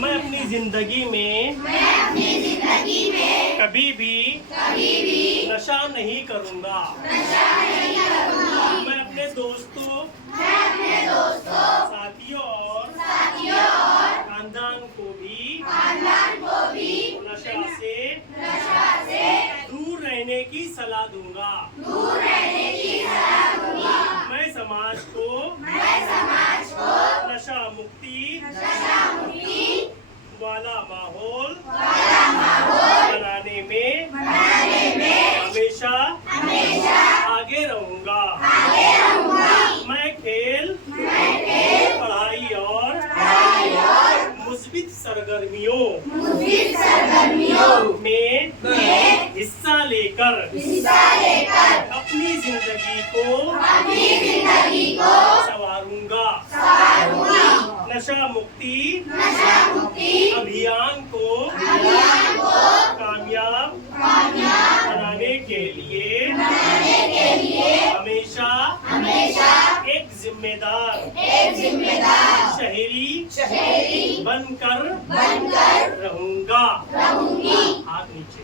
मैं अपनी जिंदगी में कभी भी नशा नहीं करूंगा। मैं अपने दोस्तों साथियों और खानदान को भी नशा से दूर रहने की सलाह दूंगा। मैं समाज को नशा मुक्ति वाला माहौल बनाने में हमेशा आगे रहूंगा। मैं खेल, पढ़ाई और मुस्बित सरगर्मियों में हिस्सा लेकर अपनी जिंदगी को संवारूंगा। नशा मुक्ति अभियान को कामयाब बनाने के लिए हमेशा एक जिम्मेदार शहरी बनकर रहूंगा। हाथ नीचे।